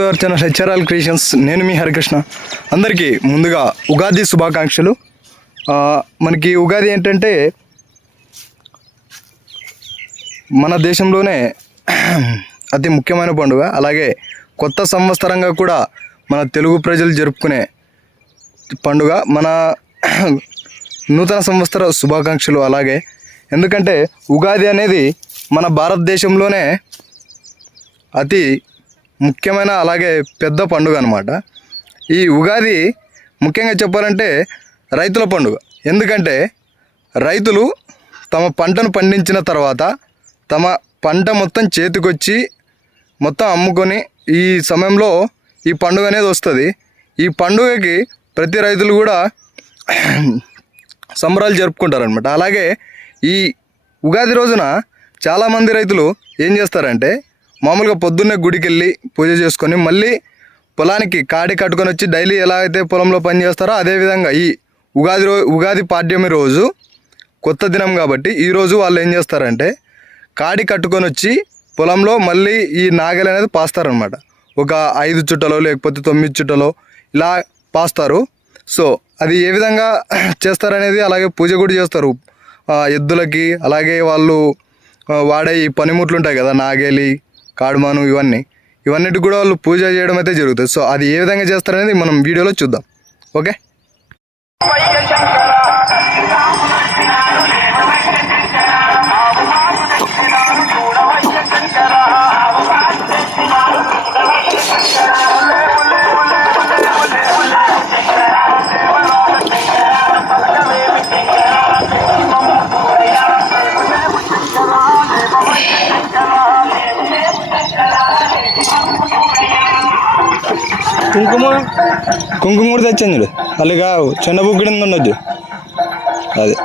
To our channel HRL creations. నేను మీ హరికృష్ణ. అందరికీ ముందుగా ఉగాది శుభాకాంక్షలు. మనకి ఉగాది ఏంటంటే మన దేశంలోనే అతి ముఖ్యమైన పండుగ. అలాగే కొత్త సంవత్సరంగా కూడా మన తెలుగు ప్రజలు జరుపుకునే పండుగ. మన నూతన సంవత్సర శుభాకాంక్షలు. అలాగే ఎందుకంటే ఉగాది అనేది మన భారతదేశంలోనే అతి ముఖ్యమైన అలాగే పెద్ద పండుగ అన్నమాట. ఈ ఉగాది ముఖ్యంగా చెప్పాలంటే రైతుల పండుగ. ఎందుకంటే రైతులు తమ పంటను పండించిన తర్వాత తమ పంట మొత్తం చేతికొచ్చి మొత్తం అమ్ముకొని ఈ సమయంలో ఈ పండుగ అనేది వస్తుంది. ఈ పండుగకి ప్రతి రైతులు కూడా సంబరాలు జరుపుకుంటారనమాట. అలాగే ఈ ఉగాది రోజున చాలామంది రైతులు ఏం చేస్తారంటే మామూలుగా పొద్దున్నే గుడికి వెళ్ళి పూజ చేసుకొని మళ్ళీ పొలానికి కాడి కట్టుకొని వచ్చి డైలీ ఎలా అయితే పొలంలో పని చేస్తారో అదేవిధంగా ఈ ఉగాది పాడ్యమి రోజు కొత్త దినం కాబట్టి ఈరోజు వాళ్ళు ఏం చేస్తారంటే కాడి కట్టుకొని వచ్చి పొలంలో మళ్ళీ ఈ నాగలి అనేది పాస్తారనమాట. ఒక 5 చుట్టలో లేకపోతే 9 చుట్టలో ఇలా పాస్తారు. సో అది ఏ విధంగా చేస్తారనేది అలాగే పూజ కూడా చేస్తారు ఎద్దులకి. అలాగే వాళ్ళు వాడే ఈ పనిముట్లు ఉంటాయి కదా, నాగేలి, కాడుమాను, ఇవన్నిటికి కూడా వాళ్ళు పూజ చేయడం అయితే జరుగుతుంది. సో అది ఏ విధంగా చేస్తారనేది మనం వీడియోలో చూద్దాం. ఓకే. కుంకుమ కూడా తెచ్చాను చూడు. అలాగా చిన్న బుగ్గడి ఉండొచ్చు అది.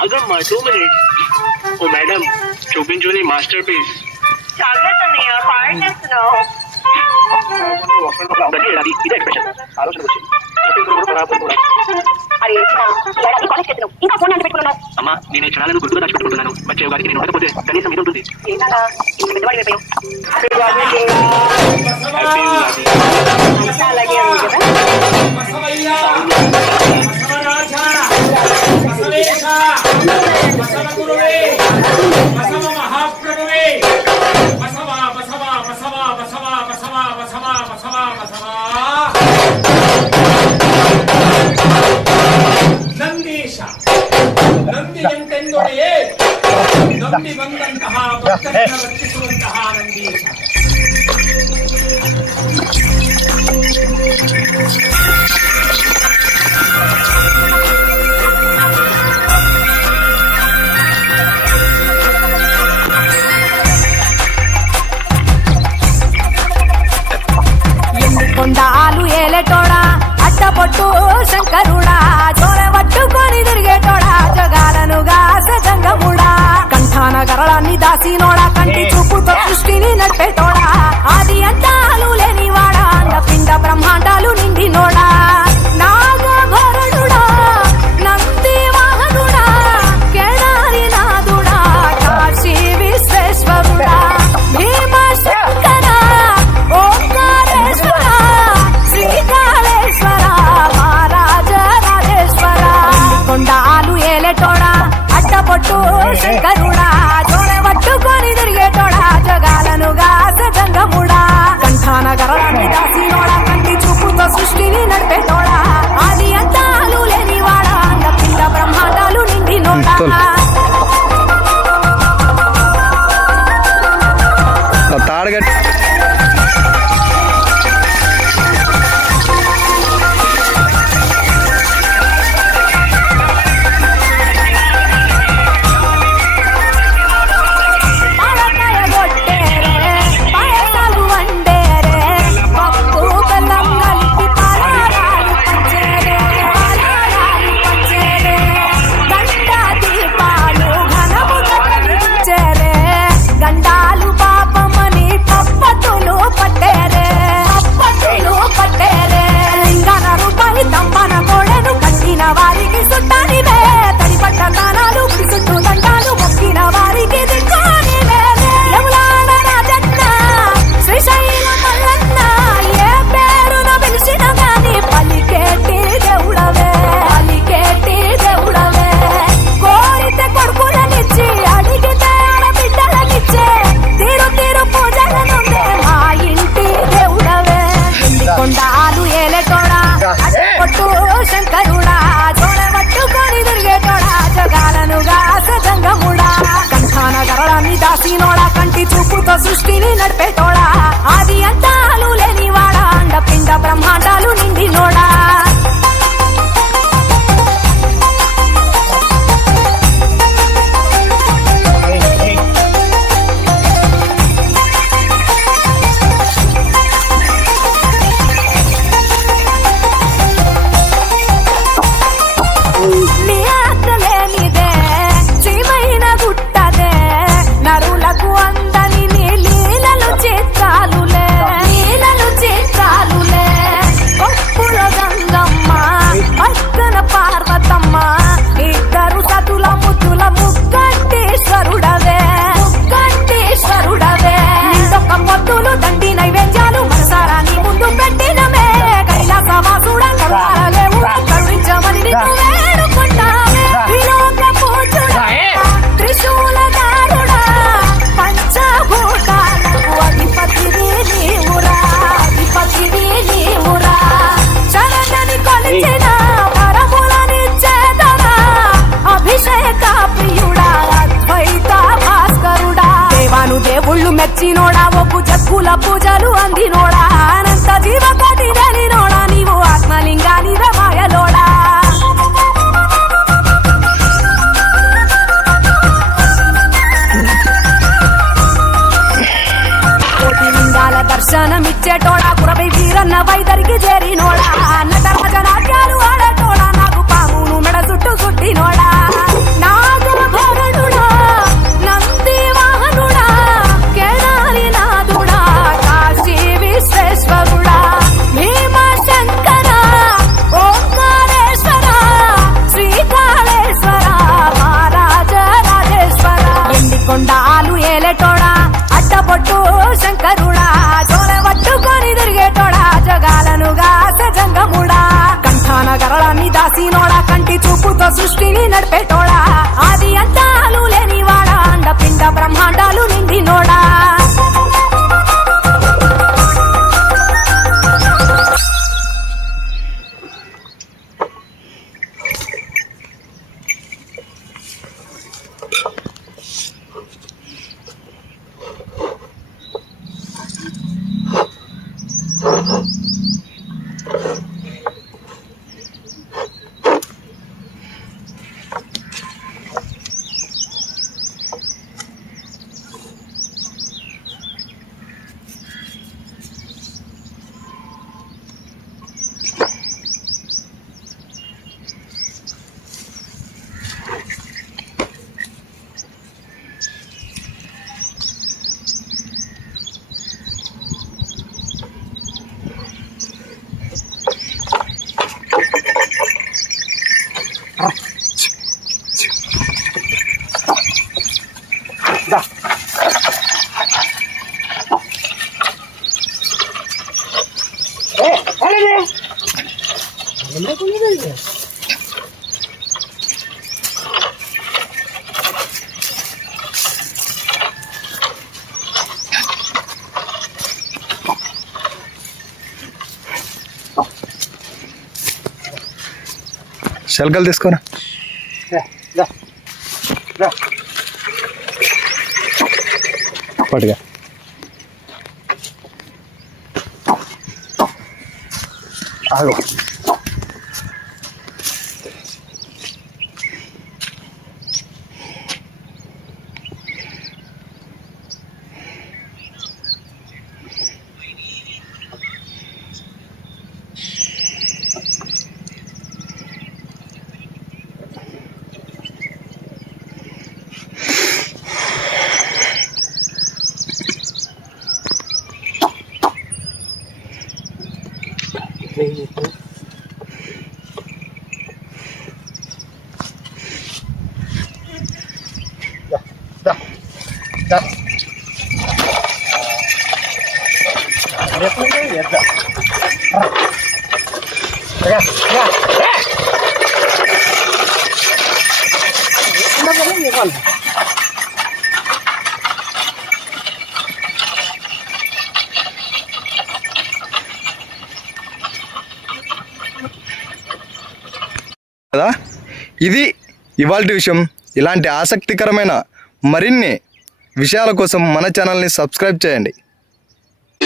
ఆగమ్మా 2 minutes. ఓ మేడం చూపించుని మాస్టర్ పీస్ చల్లతన్నయ్య పాడు చేస్తున్నావు. ఇదే ఎక్స్ప్రెషన్ ఆలోచన వచ్చింది. ఇంకా ఫోన్ అంటే పెట్టుకున్నావు. అమ్మా నేను ఈ క్షణాలను గుర్తుగా దాచిపెట్టుకుంటున్నాను. వచ్చే వారికి నేను ఉండకపోతే కనీసం ఇది ఉంటుంది. పెద్దవాడి అయిపోయావు. అలాగే కదా. ನಂದಿ ಎಂತೆಂದೊಡೆಯೇ ನಂಬಿ ಬಂದಂತಹ ಭಕ್ತರನ್ನು ರಕ್ಷಿಸುವಂತಹ ನಂದೀಶ. కొండాలు ఏలేటోడా అడ్డపొట్టు శంకరుడా జోరవ సృష్టిని నడిపేటోడా ఆది అంతాలు లేనివాడా అండపిండ బ్రహ్మాండాలు నిండినోడా నీ ఆత్మలేనిదే చీమైన గుట్టదే నరులకు అందని నీ లీలలు చిత్రాలులే పప్పుల గంగమ్మ పక్కన పార్వతమ్మ ఇద్దరు సతుల ముద్దుల ముక్కంటేశ్వరుడవే నిండొక్క పొద్దులు దండి నైవేద్యాలు మనసారా నీ ముందు పెట్టినమే కైలాసవాసుడా కరుణాలలేవు కరుణించమని నిన్ను వేడుకుంటామే విలోక పూజుడా త్రిశూలధారుడా పంచభూతాలకు అధిపతివి నీవురా శరణని కొలిచిన వరములనిచ్చేదరా అభిషేక ప్రియుడా అద్వైత భాస్కరుడా దేవాను దేవుళ్ళు మెచ్చినోడా ఒప్పు జక్కుల పూజలు అందినోడా అనంత జీవకోటి తెలినోడా నీవు ఆత్మలింగాని రమాయలోడా కోటి లింగాల దర్శనమిచ్చేటోడా కురవై వీరన్న వైదరికి చేరినోడా నటరాజ నాట్యాలు ఆడటోడా నాకు పామును మెడ చుట్టూ చుట్టినోడా నాగభరణుడా నంది వాహనుడా కేదారి నాథుడా కాశీ విశ్వేశ్వరుడా భీమశంకర ఓంకారేశ్వర శ్రీకాళేశ్వర మహారాజ రాజేశ్వర ఎండికొండాలు ఏలేటోడా అడ్డబొట్టు శంకరుడా జోల పట్టుకొని తిరిగేటోడా జగాలను గాస జంగముడా కంఠాన గరళాన్ని దాసినోడా కంటి చూపుతో సృష్టిని నడిపేటోడా ఆది అంతాలు లేనివాడా అండపిండ బ్రహ్మాండాలు నిండినోడా శల్కలు తీసుకోరా పట్టుగా ఆగు కదా ఇది ఇవాల్టి విషయం. ఇలాంటి ఆసక్తికరమైన మరిన్ని విషయాల కోసం మన ఛానల్ని సబ్స్క్రైబ్ చేయండి.